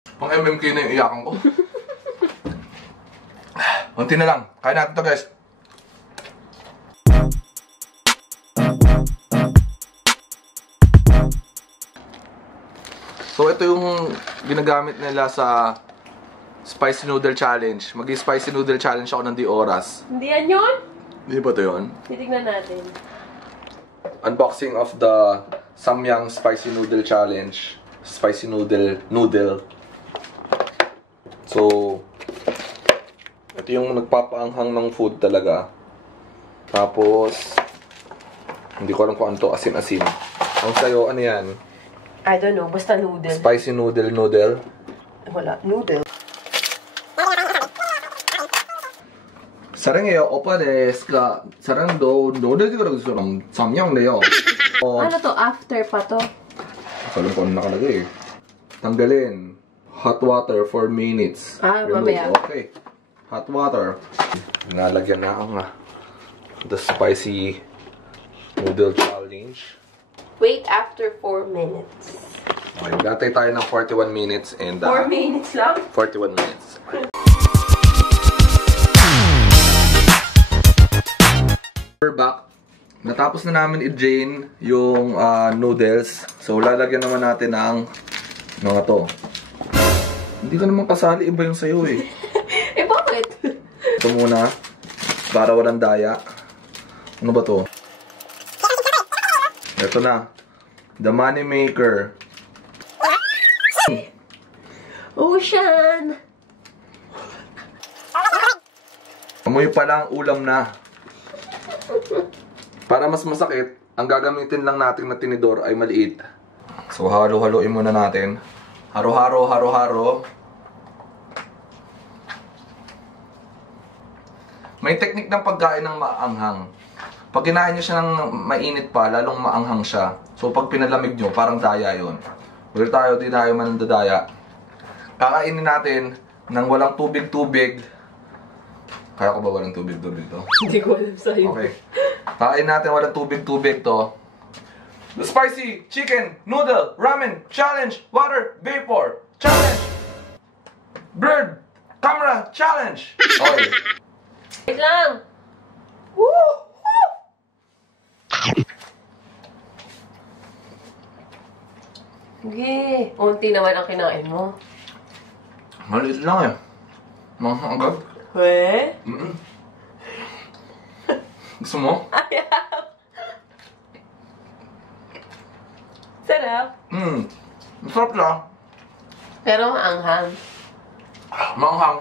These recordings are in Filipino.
Pang MMK na yung iyakan ko. Unti na lang. Kain natin to, guys. So, ito yung ginagamit nila sa Spicy Noodle Challenge. Mag-Spicy Noodle Challenge ako ng di oras. Hindi yan yun? Hindi ba ito yun? Titignan natin. Unboxing of the Samyang Spicy Noodle Challenge. Spicy Noodle. So, ito yung nagpapaanghang ng food talaga. Tapos, hindi ko alam kung ano to, asin-asin. Ang sayo, ano yan? I don't know, basta noodle. Spicy noodle. Wala, noodle. 사랑해요. 오빠 데스가 사랑도 노래들으로 좀 samyang래요. Ano to? After pa to? Alam ko ano nakalagay. Tanggalin. Hot water 4 minutes. Mamaya. Okay. Hot water. Nalagyan na ang the spicy noodle challenge. Wait after 4 minutes. Okay, gatay tayo ng 41 minutes and 4 minutes lang? 41 minutes. We're back. Natapos na namin i-drain yung noodles. So, lalagyan naman natin ng mga to. Hindi ka naman kasali. Iba yung sayo eh. Eh, bakit? Ito muna. Para walang daya. Ano ba to? Ito na. The Money Maker. Ocean! Amoy pa lang, ulam na. Para mas masakit, ang gagamitin lang natin na tinidor ay maliit. So, halo-haloin muna natin. Haro-haro. May teknik ng pagkain ng maanghang. Pag kinain nyo siya ng mainit pa, lalong maanghang siya. So, pag pinalamig nyo, parang daya yun. Pero tayo, di tayo manandadaya. Kakainin natin ng walang tubig-tubig. Kaya ko ba walang tubig-tubig to? Hindi ko alam sa'yo. Okay. Kakain natin walang tubig-tubig to. The Spicy Chicken Noodle Ramen Challenge Water Vapor Challenge Bird Camera Challenge. Okay. Wait lang! Woo! Sige, unti naman ang kinain mo. Maliit lang eh. Mga agad. We? Gusto mo? Ayaw! Sarap. Masarap lang. Pero maanghang. Maanghang.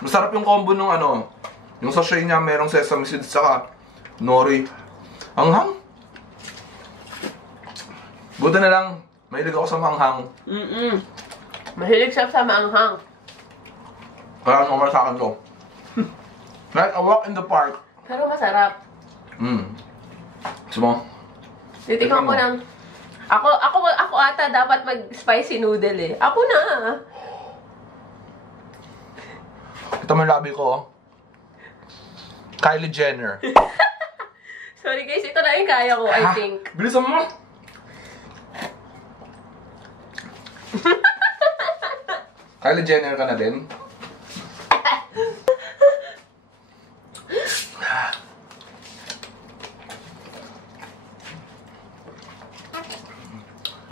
Masarap yung combo nung ano. Yung sachet niya merong sesame seeds saka nori. Anghang. Buti na lang, mahilig ako sa maanghang. Mahilig siya sa maanghang. Kaya normal sa akin to. Like a walk in the park. Pero masarap. Gusto mo? Titikman ko ng... Ako ata dapat mag-spicy noodle eh. Ako na. Ito mo yung labi ko, oh. Kylie Jenner. Sorry guys, ito na yung kaya ko, I think. Bilisan mo! Kylie Jenner ka na din?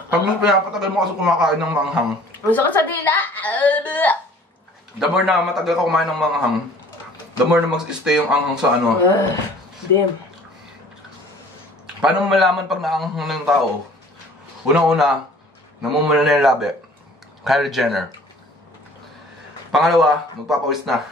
Pag mas pinapatagal mo kasi kumakain ng manghang, Ang sakit sa dila. the more na matagal ka kumain ng manghang, the more na mag-stay yung anghang sa ano. Damn. Paano mo malaman pag naanghang na yung tao? Unang-una, namumula na yung labi. Kylie Jenner. Pangalawa, magpapawis na.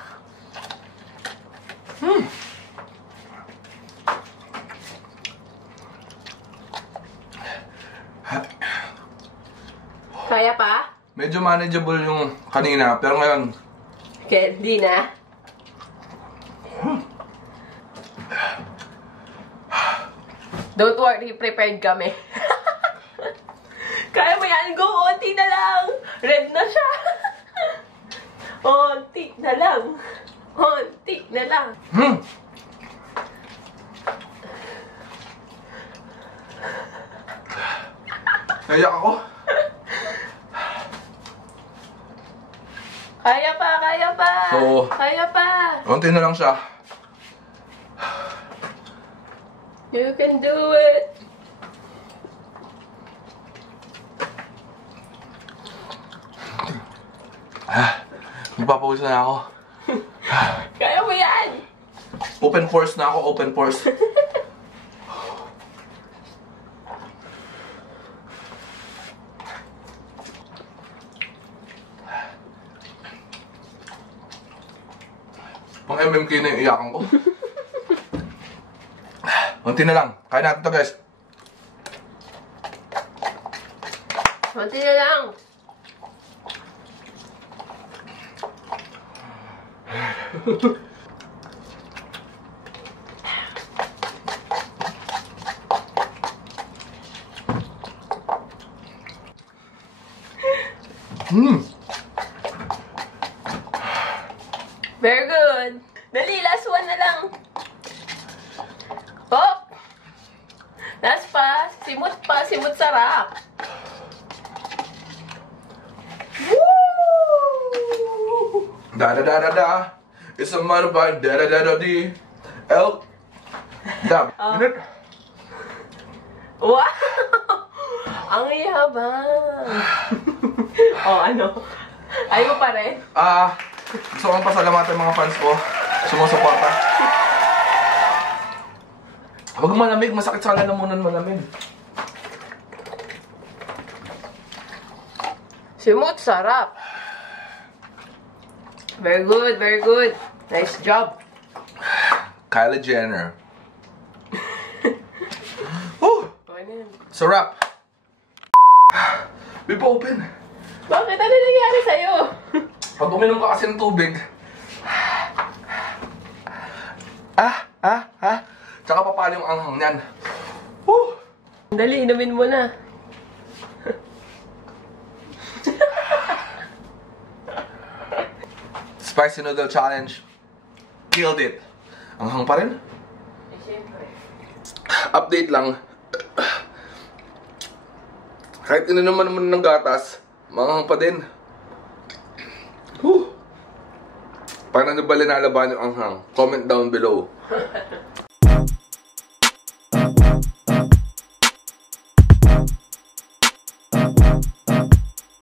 Kaya pa? Medyo manageable yung kanina, pero ngayon, Kaya di na. Don't worry, prepared kami. Kaya mo yan, go, onti na lang. Red na siya. Onti na lang. Onti na lang. Naiyak ako. Kaya pa, kaya pa. Oo. Kaya pa. Konti na lang siya. You can do it. Magpapawis na ako. Kaya mo yan. Open force na ako, open force. Pang MMK na yung iyakan ko. Konti na lang. Kaya natin to, guys. Konti na lang. Very good. Dali, last one na lang. Hop! Last pa. Simut sarap. Woo! Da-da-da-da-da. It's a motorbike. Da-da-da-da-di. L. Dab. Minute. Wow! Ang yabang. Oh, ano? Ayaw pa rin? Gusto kong pasalamatan mga fans ko. Sumusuporta. Huwag malamig. Masakit sa lalamunan malamig. Simut sarap. Very good, very good. Nice job. Kylie Jenner. Woo! Sarap. Di pa open. Bakit? Ano nangyari sa'yo? Pag uminom ka kasi ng tubig. Tsaka papalo yung anghang niyan. Woo! Dali, inumin mo na. Spicy Noodle Challenge. Killed it. Anghang pa rin. Siyempre. Update lang. Kahit ininuman naman ng gatas, manghang pa din. Paano nyo ba linalaban yung anghang? Comment down below.